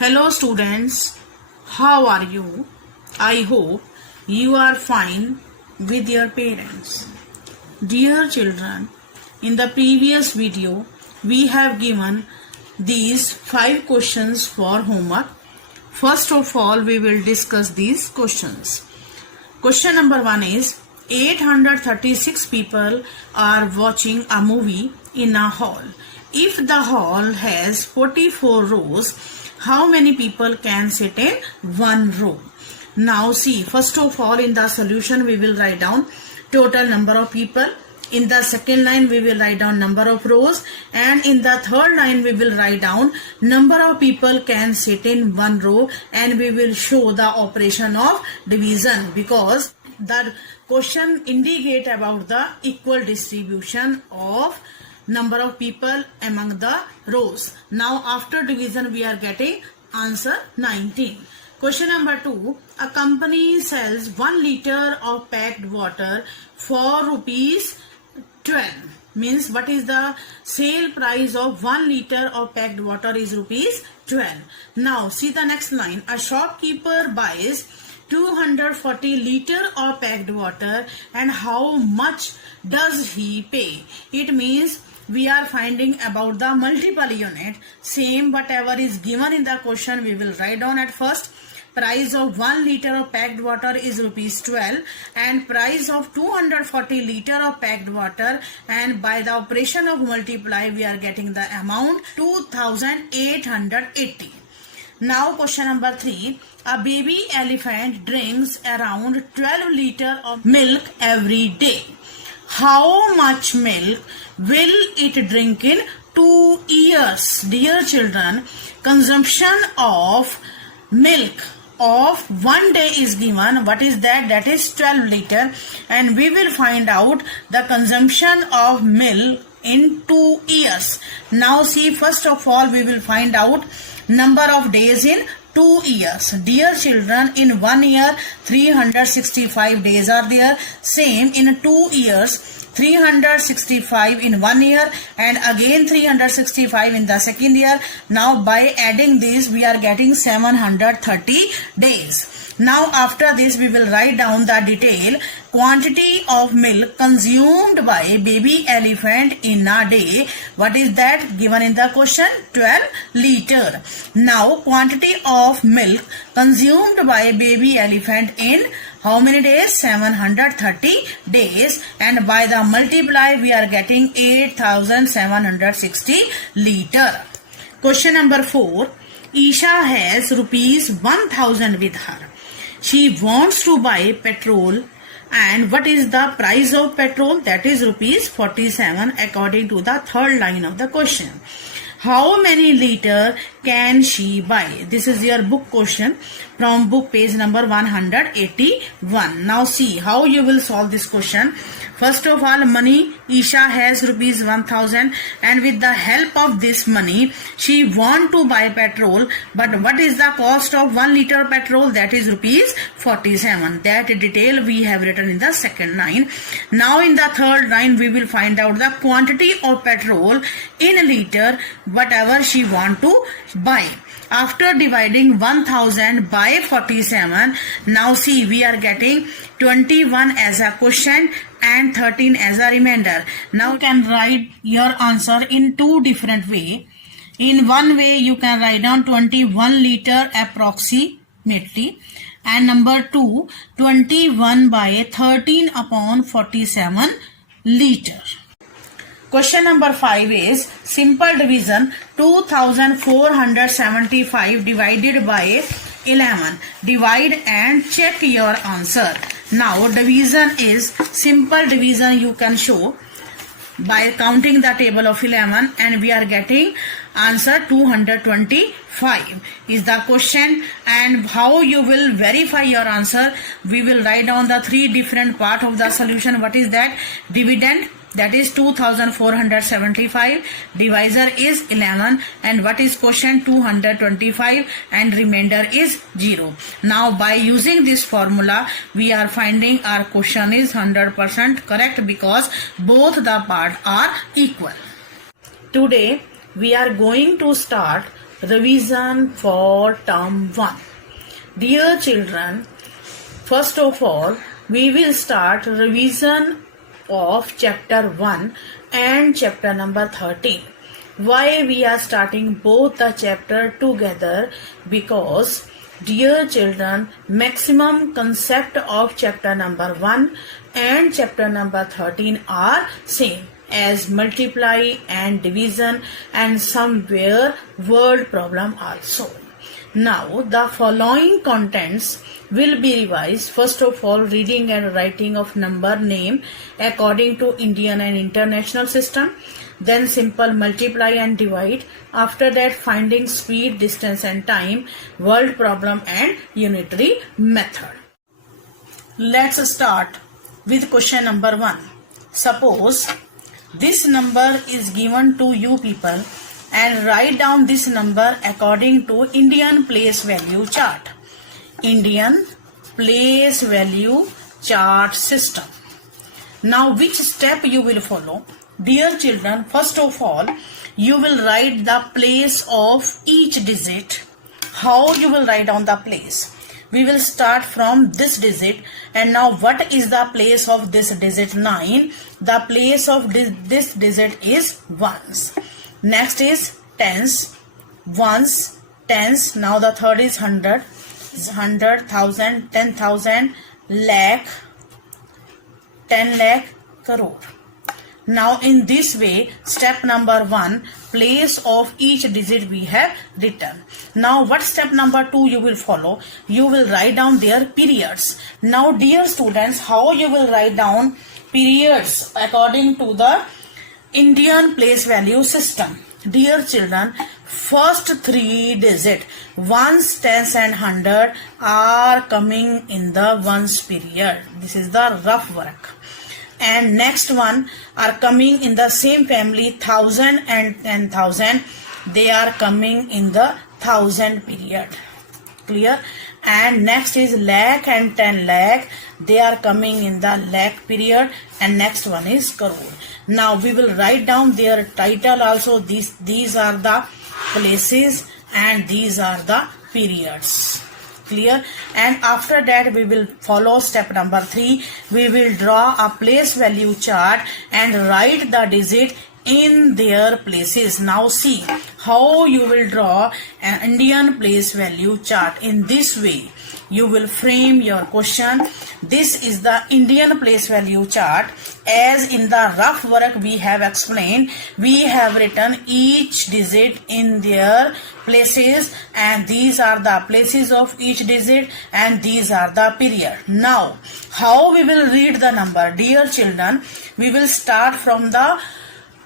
Hello students, how are you? I hope you are fine with your parents. Dear children, in the previous video we have given these 5 questions for homework. First of all, we will discuss these questions. Question number 1 is 836 people are watching a movie in a hall. If the hall has 44 rows, how many people can sit in one row? Now see, first of all, in the solution we will write down total number of people. In the second line we will write down number of rows, and in the third line we will write down number of people can sit in one row, and we will show the operation of division because the question indicate about the equal distribution of number of people among the rows. Now after division we are getting answer 19. Question number 2. A company sells 1 liter of packed water for rupees 12. Means what is the sale price of 1 liter of packed water is rupees 12. Now see the next line. A shopkeeper buys 240 liter of packed water, and how much does he pay? It means we are finding about the multiple unit. Same whatever is given in the question we will write down at first. Price of 1 liter of packed water is rupees 12, and price of 240 liter of packed water, and by the operation of multiply we are getting the amount 2880. Now question number 3. A baby elephant drinks around 12 liter of milk every day. How much milk will it drink in 2 years? Dear children, consumption of milk of 1 day is given. What is that? That is 12 liter, and we will find out the consumption of milk in 2 years. Now see, first of all we will find out number of days in 2 years. Dear children, in 1 year 365 days are there. Same in 2 years, 365 in 1 year and again 365 in the second year. Now by adding this we are getting 730 days. Now after this we will write down the detail quantity of milk consumed by baby elephant in a day. What is that? Given in the question 12 liter. Now quantity of milk consumed by baby elephant in how many days? 730 days, and by the multiply we are getting 8760 liter. Question number 4. Isha has rupees 1000 with her. She wants to buy petrol, and what is the price of petrol? That is rupees 47 according to the third line of the question. How many liter can she buy? This is your book question from book page number 181. Now see how you will solve this question. First of all, money. Isha has rupees 1000, and with the help of this money she want to buy petrol, but what is the cost of 1 liter petrol? That is rupees 47. That detail we have written in the second line. Now in the third line we will find out the quantity of petrol in a liter whatever she want to buy. After dividing 1000 by 47, now see we are getting 21 as a quotient and 13 as a remainder. Now you can write your answer in two different way. In one way you can write down 21 liter approximately, and number 2 21 by 13 upon 47 liter. Question number 5 is simple division. 2475 divided by 11. Divide and check your answer. Now division is simple division you can show by counting the table of 11, and we are getting answer 225 is the question. And how you will verify your answer? We will write down the 3 different part of the solution. What is that? Dividend, that is 2475, divisor is 11, and what is quotient? 225, and remainder is 0. Now by using this formula we are finding our question is 100% correct because both the part are equal. Today we are going to start revision for term 1. Dear children, first of all, we will start revision of chapter 1 and chapter number 13. Why we are starting both the chapter together? Because, dear children, maximum concept of chapter number 1 and chapter number 13 are same as multiply and division and somewhere word problem also. Now the following contents will be revised. First of all, reading and writing of number name according to Indian and international system. Then simple multiply and divide. After that, finding speed, distance and time, word problem and unitary method. Let's start with question number 1. Suppose this number is given to you people and write down this number according to Indian place value chart. Indian place value chart system. Now which step you will follow? Dear children, first of all, you will write the place of each digit. How you will write down the place? We will start from this digit, and now what is the place of this digit? 9. The place of this digit is ones. Next is tens, ones, tens. Now the third is 100, 100,000, 10,000, lakh, 10 lakh, crore. Now in this way, step number 1, place of each digit we have written. Now what step number 2 you will follow? You will write down their periods. Now dear students, how you will write down periods according to the Indian place value system? Dear children, first 3 digit, ones, tens and 100 are coming in the ones period. This is the rough work. And next one are coming in the same family, 1000 and 10,000. They are coming in the 1000 period. Clear? And next is lakh and 10 lakh. They are coming in the lakh period. And next one is crore. Now we will write down their title also. These are the places and these are the periods. Clear? And after that we will follow step number 3. We will draw a place value chart and write the digit in their places. Now see how you will draw an Indian place value chart. In this way you will frame your question. This is the Indian place value chart. As in the rough work we have explained, we have written each digit in their places, and these are the places of each digit and these are the period. Now how we will read the number? Dear children, we will start from the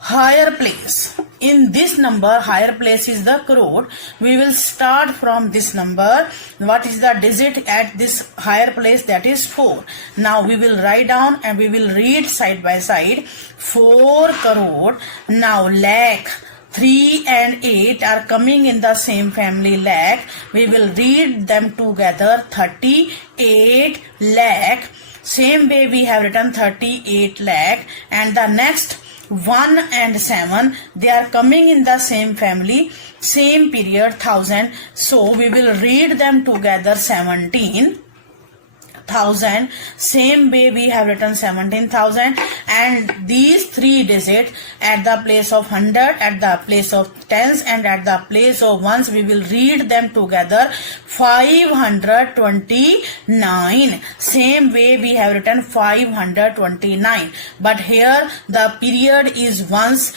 higher place. In this number, higher place is the crore. We will start from this number. What is the digit at this higher place? That is 4. Now we will write down and we will read side by side. 4 crore. Now lakh, 3 and 8 are coming in the same family, lakh. We will read them together, 38 lakh. Same way we have written 38 lakh. And the next 1 and 7, they are coming in the same family, same period, 1000. So we will read them together, 17,000. Same way we have written 17,000. And these 3 digits at the place of 100, at the place of tens and at the place of ones, we will read them together, 529. Same way we have written 529. But here the period is ones.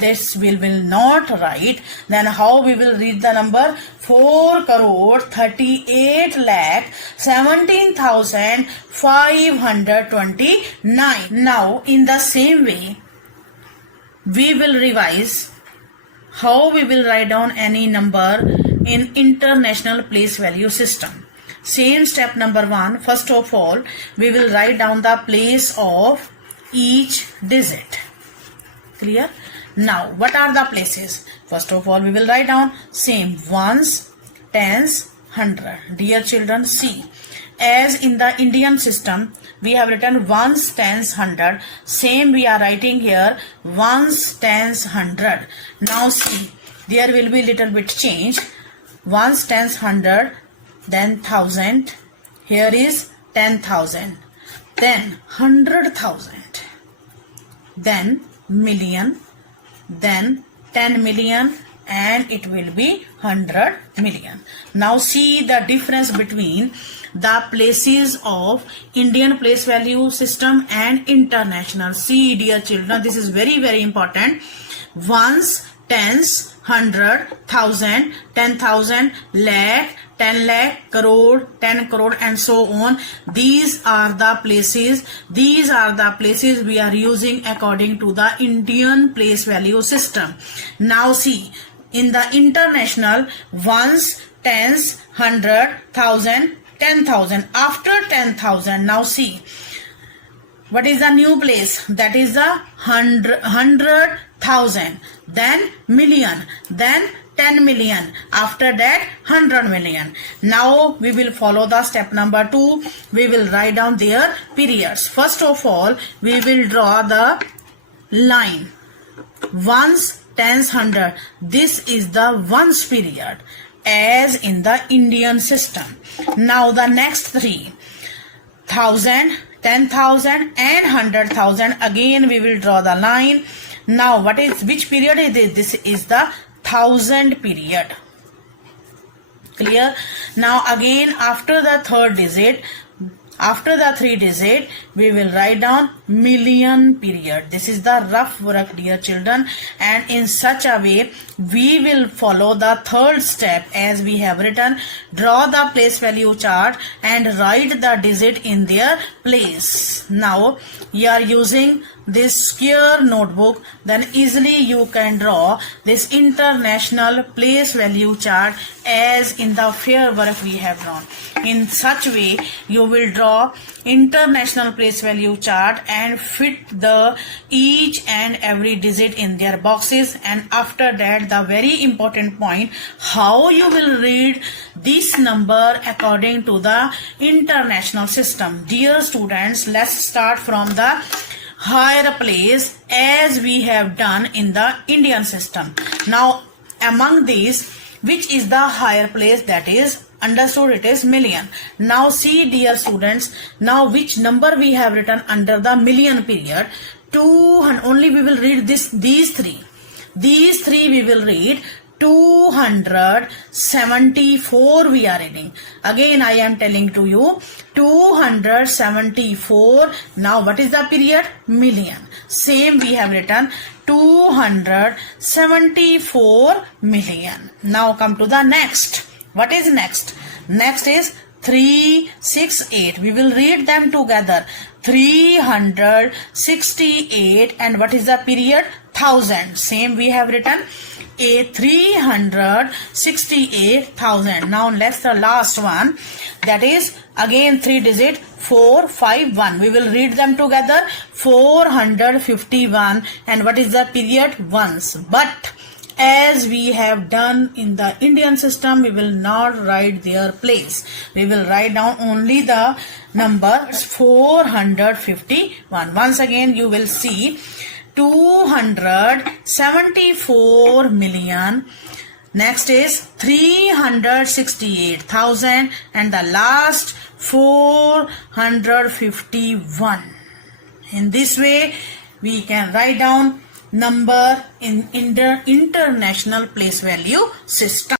This we will not write. Then how we will read the number? 4 crore 38 lakh 17,529. Now in the same way we will revise how we will write down any number in international place value system. Same step number 1. First of all, we will write down the place of each digit. Clear? Now, what are the places? First of all, we will write down same ones, tens, 100. Dear children, see. As in the Indian system, we have written ones, tens, 100. Same we are writing here, ones, tens, 100. Now see, there will be little bit change. Ones, tens, hundred, then thousand. Here is 10,000, then 100,000, then million, then 10 million, and it will be 100 million. Now see the difference between the places of Indian place value system and international. See dear children, this is very very important. Ones, tens, 100, 1,000, 10,000, lakh, 10 lakh, crore, 10 crore, and so on. These are the places. These are the places we are using according to the Indian place value system. Now see, in the international, ones, tens, 100, 1,000, 10,000. After 10,000, now see, what is the new place? That is the 100,000, then million, then 10 million. After that, 100 million. Now we will follow the step number 2. We will write down their periods. First of all, we will draw the line. Ones, tens, 100. This is the ones period as in the Indian system. Now the next 3. 1,000, 10,000 and 100,000. Again we will draw the line. Now which period is this? This is the 1,000 period. Clear? Now again after the third digit, after the 3 digit, we will write down million period. This is the rough work dear children, and in such a way we will follow the third step as we have written. Draw the place value chart and write the digit in their place. Now you are using this square notebook, then easily you can draw this international place value chart as in the fair work we have drawn. In such way you will draw international place value chart and fit the each and every digit in their boxes. And after that, the very important point, how you will read this number according to the international system. Dear students, let's start from the higher place as we have done in the Indian system. Now among these, which is the higher place? That is understood, it is million. Now see dear students, now which number we have written under the million period? 200. Only we will read these three we will read. 274 we are reading. Again I am telling to you, 274. Now what is the period? Million. Same we have written 274 million. Now come to the next. What is next? Next is 368. We will read them together. 368. And what is the period? 1,000. Same we have written. 368,000. Now let's the last one. That is again 3 digit 451. We will read them together. 451. And what is the period? Once. But as we have done in the Indian system, we will not write their place. We will write down only the number 451. Once again you will see 274 million. Next is 368,000 and the last 451. In this way we can write down number in international place value system.